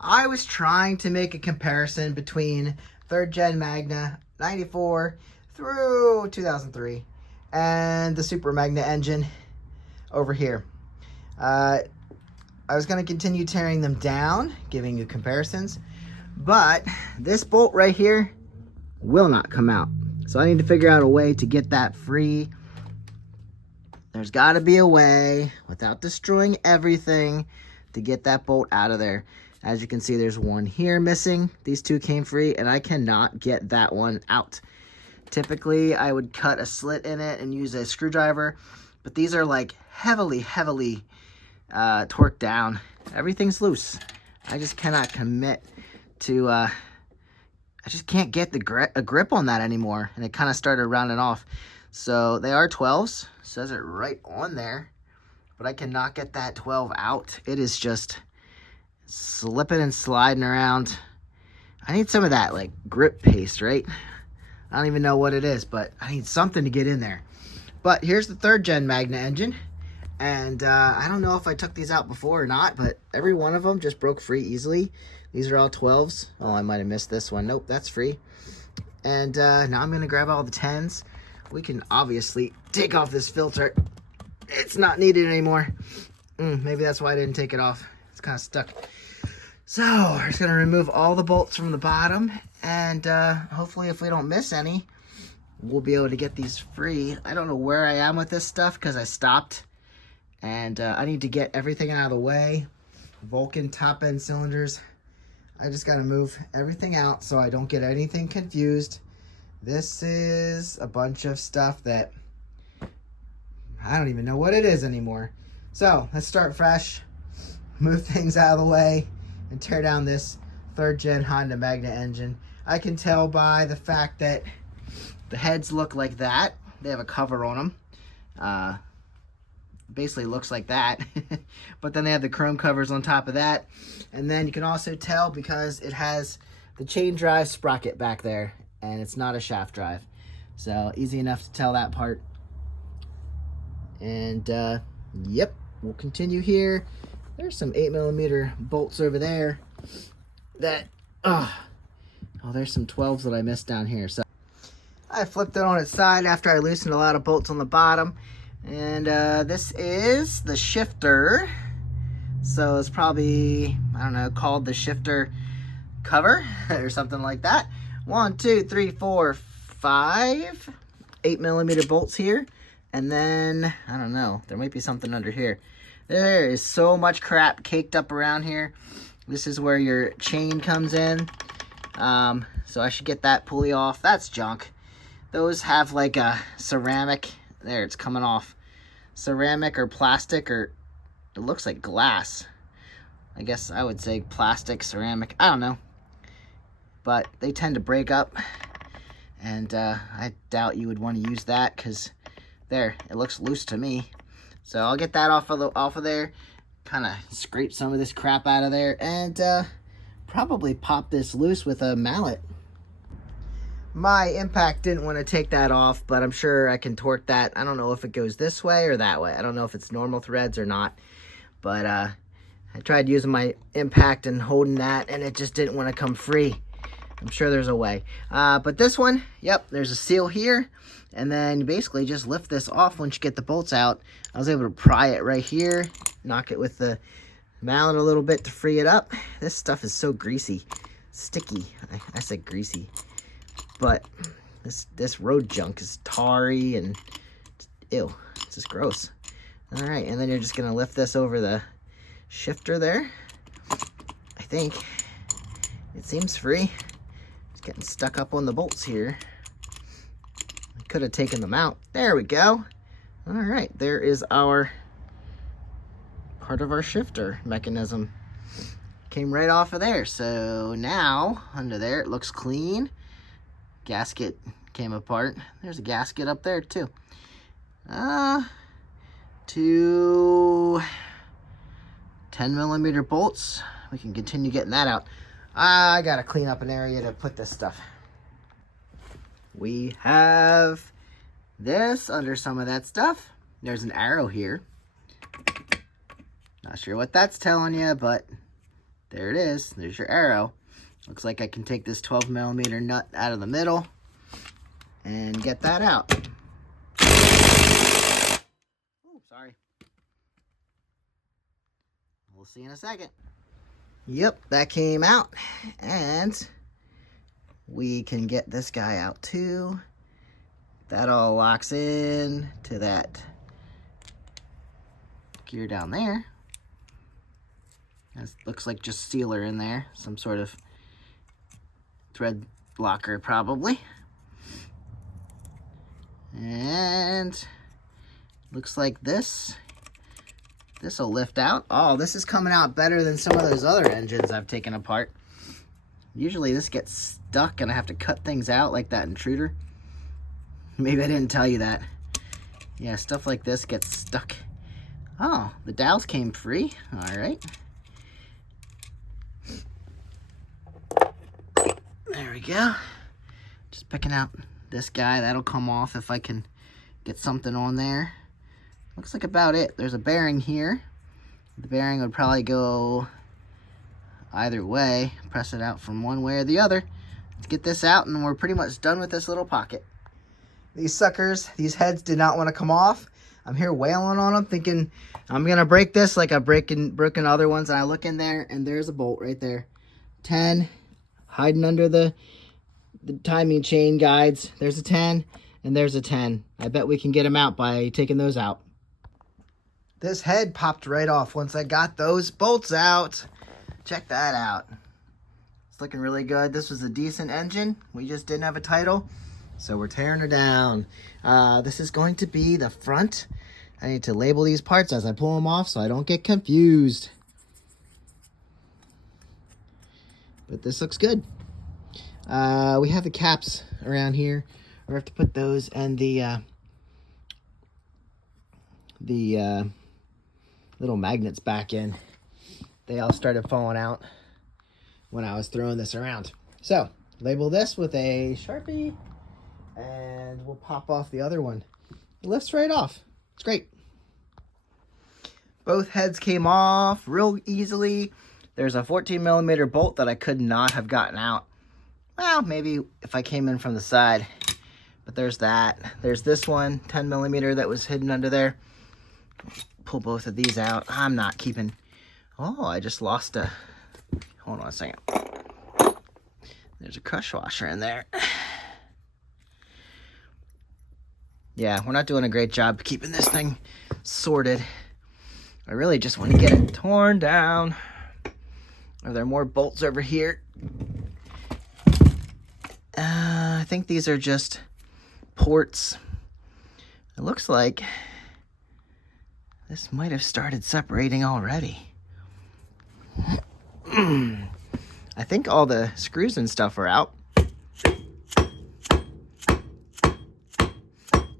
I was trying to make a comparison between 3rd gen Magna 94 through 2003 and the Super Magna engine over here. I was going to continue tearing them down, giving you comparisons, but this bolt right here will not come out. So I need to figure out a way to get that free. There's got to be a way, without destroying everything, to get that bolt out of there. As you can see, there's one here missing. These two came free, and I cannot get that one out. Typically, I would cut a slit in it and use a screwdriver, but these are like heavily torqued down. Everything's loose. I just cannot commit to, I just can't get a grip on that anymore, and it kind of started rounding off. So they are 12s, says it right on there, but I cannot get that 12 out. It is just slipping and sliding around. I need some of that like grip paste, right? I don't even know what it is, but I need something to get in there. But here's the 3rd gen Magna engine, and I don't know if I took these out before or not, but every one of them just broke free easily. These are all 12s. Oh, I might have missed this one. Nope, that's free. And now I'm gonna grab all the 10s. We can obviously take off this filter. It's not needed anymore. Maybe that's why I didn't take it off. It's kind of stuck. So we're just gonna remove all the bolts from the bottom, and hopefully if we don't miss any, we'll be able to get these free. I don't know where I am with this stuff because I stopped, and I need to get everything out of the way. Vulcan top end cylinders. I just gotta move everything out so I don't get anything confused. This is a bunch of stuff that I don't even know what it is anymore. So let's start fresh, move things out of the way, and tear down this 3rd gen Honda Magna engine. I can tell by the fact that the heads look like that. They have a cover on them. Basically looks like that. But then they have the chrome covers on top of that. And then you can also tell because it has the chain drive sprocket back there, and it's not a shaft drive. So easy enough to tell that part. And yep, we'll continue here. There's some 8mm bolts over there that, oh, there's some 12s that I missed down here. So I flipped it on its side after I loosened a lot of bolts on the bottom. And this is the shifter. So it's probably, I don't know, called the shifter cover or something like that. 1, 2, 3, 4, 5 8mm bolts here. And then, I don't know, there might be something under here. There is so much crap caked up around here. This is where your chain comes in. So I should get that pulley off. That's junk. Those have like a ceramic, there it's coming off. Ceramic or plastic, or it looks like glass. I guess I would say plastic, ceramic, I don't know. But they tend to break up. And I doubt you would want to use that because there, it looks loose to me. So I'll get that off of there, kind of scrape some of this crap out of there, and probably pop this loose with a mallet. My impact didn't want to take that off, but I'm sure I can torque that. I don't know if it goes this way or that way. I don't know if it's normal threads or not, but I tried using my impact and holding that, and it just didn't want to come free. I'm sure there's a way. But this one, yep, there's a seal here. And then basically just lift this off once you get the bolts out. I was able to pry it right here, knock it with the mallet a little bit to free it up. This stuff is so greasy, sticky. I said greasy. But this road junk is tarry and ew, it's just gross. All right, and then you're just gonna lift this over the shifter there. I think it seems free. It's getting stuck up on the bolts here. I could have taken them out. There we go. All right, there is our part of our shifter mechanism. Came right off of there. So now under there it looks clean. Gasket came apart. There's a gasket up there too. Two 10mm bolts. We can continue getting that out. I gotta clean up an area to put this stuff. We have this under some of that stuff. There's an arrow here. Not sure what that's telling you, but There it is. There's your arrow. Looks like I can take this 12mm nut out of the middle and get that out. Oh, sorry. We'll see in a second. Yep, that came out. And we can get this guy out too. That all locks in to that gear down there. That looks like just sealer in there. Some sort of thread blocker probably. And looks like this will lift out. Oh, this is coming out better than some of those other engines I've taken apart. Usually this gets stuck and I have to cut things out like that intruder. Maybe I didn't tell you that. Yeah, stuff like this gets stuck. Oh, the dowels came free. All right. There we go. Just picking out this guy. That'll come off if I can get something on there. Looks like about it. There's a bearing here. The bearing would probably go either way. Press it out from one way or the other. Let's get this out and we're pretty much done with this little pocket. These suckers, these heads did not want to come off. I'm here wailing on them thinking I'm going to break this like I've broken other ones. And I look in there and there's a bolt right there. 10 hiding under the timing chain guides. There's a 10 and there's a 10. I bet we can get them out by taking those out. This head popped right off once I got those bolts out. Check that out. It's looking really good. This was a decent engine. We just didn't have a title, so we're tearing her down. This is going to be the front. I need to label these parts as I pull them off so I don't get confused. But this looks good. We have the caps around here. We have to put those and the little magnets back in. They all started falling out when I was throwing this around. So, label this with a Sharpie, and we'll pop off the other one. It lifts right off. It's great. Both heads came off real easily. There's a 14mm bolt that I could not have gotten out. Well, maybe if I came in from the side. But there's that. There's this one, 10mm, that was hidden under there. Pull both of these out. I'm not keeping... Oh, I just lost a... Hold on a second. There's a crush washer in there. Yeah, we're not doing a great job keeping this thing sorted. I really just want to get it torn down. Are there more bolts over here? I think these are just ports. It looks like this might have started separating already. I think all the screws and stuff are out.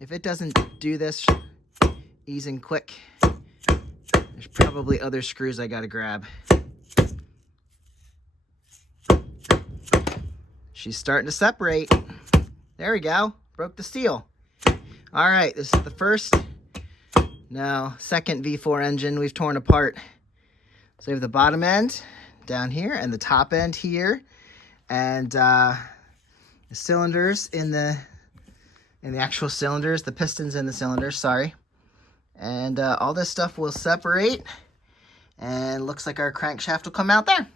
If it doesn't do this easy and quick, there's probably other screws I gotta grab. She's starting to separate. There we go. Broke the steel. All right, this is the second V4 engine we've torn apart. So we have the bottom end down here and the top end here, and the cylinders in the actual cylinders, the pistons in the cylinders, sorry. And all this stuff will separate, and looks like our crankshaft will come out there.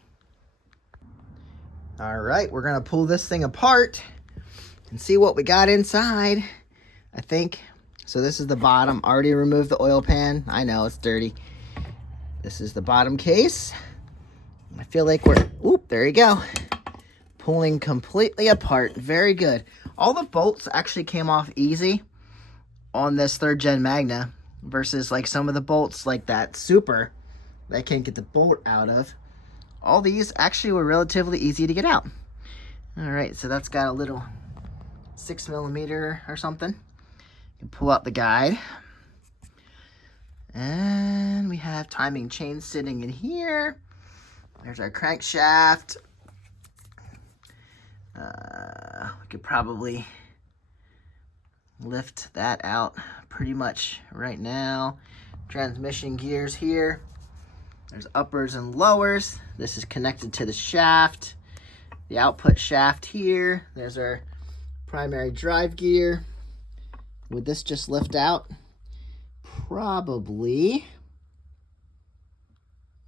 All right, we're gonna pull this thing apart and see what we got inside, I think. So this is the bottom. Already removed the oil pan. I know, it's dirty. This is the bottom case. I feel like we're, oop, there you go. Pulling completely apart. Very good. All the bolts actually came off easy on this 3rd gen Magna versus like some of the bolts like that Super that I can't get the bolt out of. All these actually were relatively easy to get out. All right, so that's got a little 6mm or something. You can pull out the guide. And we have timing chains sitting in here. There's our crankshaft. We could probably lift that out pretty much right now. Transmission gears here. There's uppers and lowers. This is connected to the shaft, the output shaft here. There's our primary drive gear. Would this just lift out? Probably.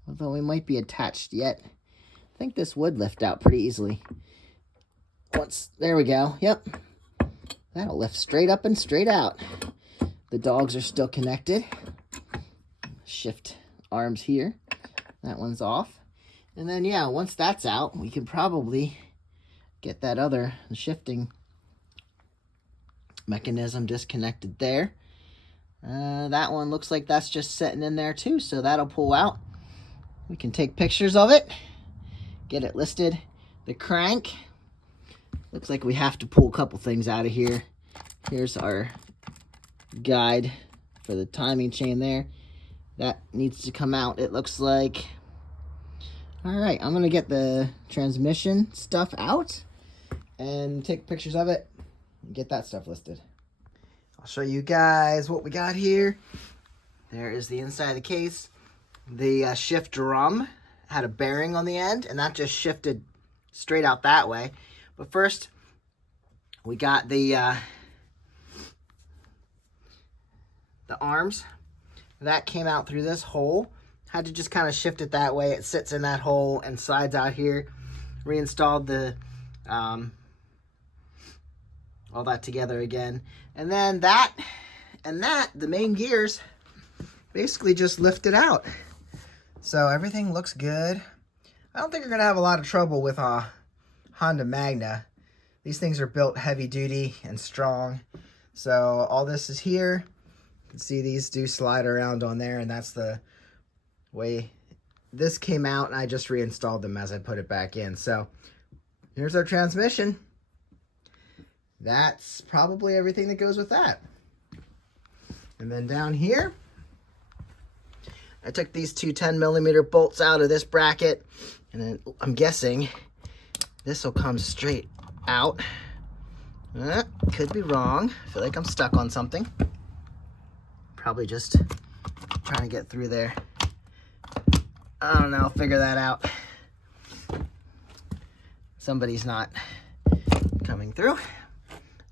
Although we might be attached yet. I think this would lift out pretty easily. There we go. Yep. That'll lift straight up and straight out. The dogs are still connected. Shift arms here. That one's off. And then, yeah, once that's out, we can probably get that other shifting mechanism disconnected there. That one looks like that's just sitting in there too, so that'll pull out. We can take pictures of it, get it listed. The crank, looks like we have to pull a couple things out of here. Here's our guide for the timing chain there. That needs to come out, it looks like. All right, I'm gonna get the transmission stuff out and take pictures of it and get that stuff listed. I'll show you guys what we got here. There is the inside of the case. The shift drum had a bearing on the end, and that just shifted straight out that way. But first, we got the arms. That came out through this hole. Had to just kind of shift it that way. It sits in that hole and slides out here. Reinstalled the all that together again. And then that and that, the main gears, basically just lifted out. So everything looks good. I don't think you're gonna have a lot of trouble with a Honda Magna. These things are built heavy duty and strong. So all this is here. You can see these do slide around on there, and that's the way this came out, and I just reinstalled them as I put it back in. So here's our transmission. That's probably everything that goes with that. And then down here, I took these two 10mm bolts out of this bracket, and then I'm guessing this will come straight out. Could be wrong. I feel like I'm stuck on something. Probably just trying to get through there. I don't know, I'll figure that out. Somebody's not coming through.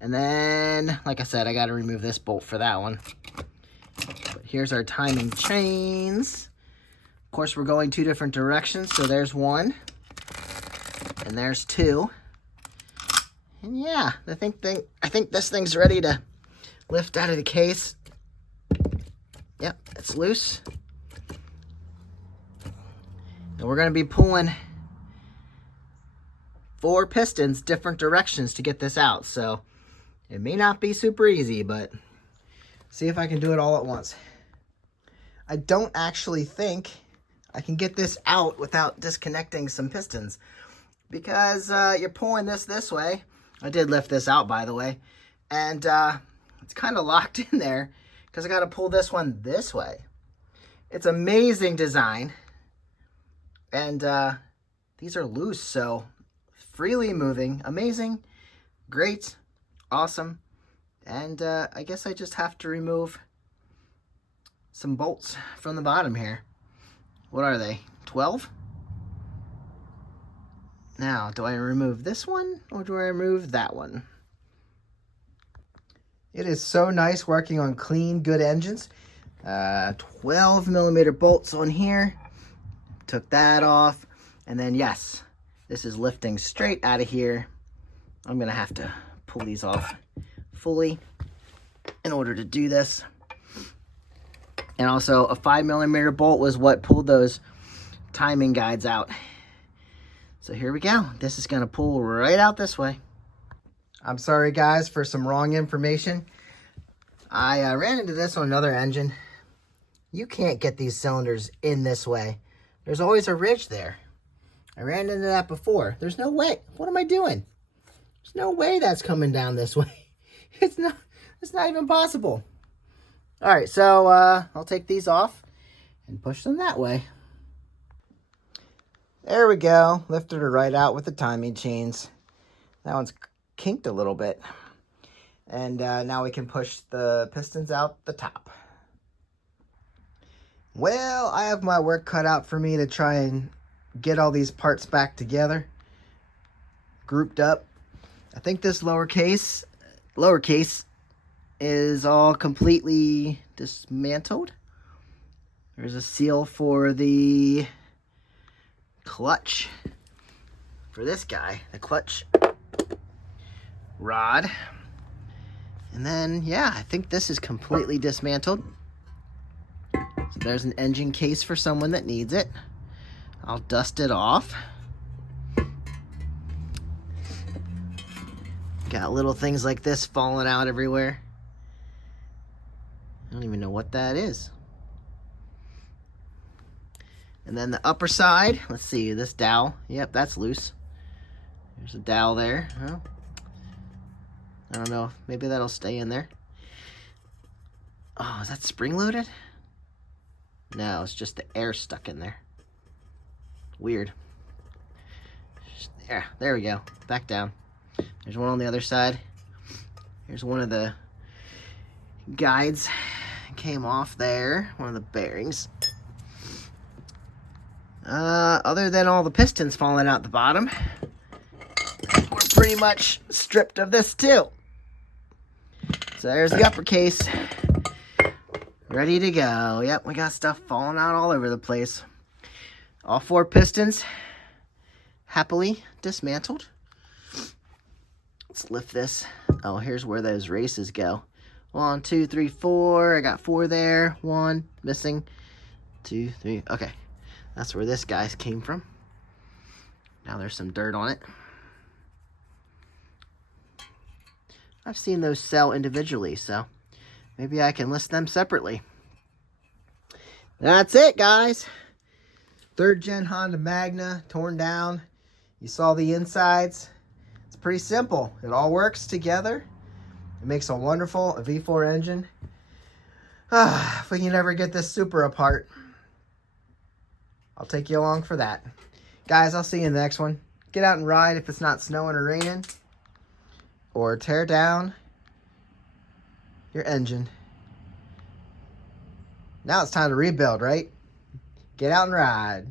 And then, like I said, I got to remove this bolt for that one. But here's our timing chains. Of course, we're going two different directions. So there's one, and there's two. And yeah, I think this thing's ready to lift out of the case. Yep, it's loose. And we're going to be pulling 4 pistons different directions to get this out. So it may not be super easy, but see if I can do it all at once. I don't actually think I can get this out without disconnecting some pistons, because you're pulling this way. I did lift this out, by the way, and it's kind of locked in there because I got to pull this one this way. It's amazing design, and these are loose, so freely moving. Amazing, great, awesome. And I guess I just have to remove some bolts from the bottom here. What are they, 12? Now, do I remove this one or do I remove that one? It is so nice working on clean, good engines. 12mm bolts on here. Took that off. And then, yes, this is lifting straight out of here. I'm going to have to pull these off fully in order to do this. And also, a 5mm bolt was what pulled those timing guides out. So here we go. This is going to pull right out this way. I'm sorry, guys, for some wrong information. I ran into this on another engine. You can't get these cylinders in this way. There's always a ridge there. I ran into that before. There's no way. What am I doing? There's no way that's coming down this way. It's not even possible. All right, so I'll take these off and push them that way. There we go. Lifted her right out with the timing chains. That one's kinked a little bit. And now we can push the pistons out the top. Well, I have my work cut out for me to try and get all these parts back together, grouped up. I think this lowercase is all completely dismantled. There's a seal for the clutch for this guy, the clutch rod. And then, yeah, I think this is completely dismantled. So there's an engine case for someone that needs it. I'll dust it off. Got little things like this falling out everywhere. I don't even know what that is. And then the upper side, let's see, this dowel. Yep, that's loose. There's a dowel there. Well, I don't know, maybe that'll stay in there. Oh, is that spring-loaded? No, it's just the air stuck in there. Weird. There we go. Back down. There's one on the other side. Here's one of the guides. Came off there. One of the bearings. Other than all the pistons falling out the bottom, we're pretty much stripped of this too. So there's the upper case. Ready to go. Yep, we got stuff falling out all over the place. All 4 pistons happily dismantled. Let's lift this. Oh, here's where those races go. 1, 2, 3, 4. I got 4 there. 1 missing. 2, 3. Okay. That's where this guy came from. Now there's some dirt on it. I've seen those sell individually, so maybe I can list them separately. That's it, guys. 3rd gen Honda Magna, torn down. You saw the insides. It's pretty simple. It all works together. It makes a wonderful V4 engine. If we can ever get this Super apart, I'll take you along for that. Guys, I'll see you in the next one. Get out and ride if it's not snowing or raining. Or tear down your engine. Now it's time to rebuild, right? Get out and ride.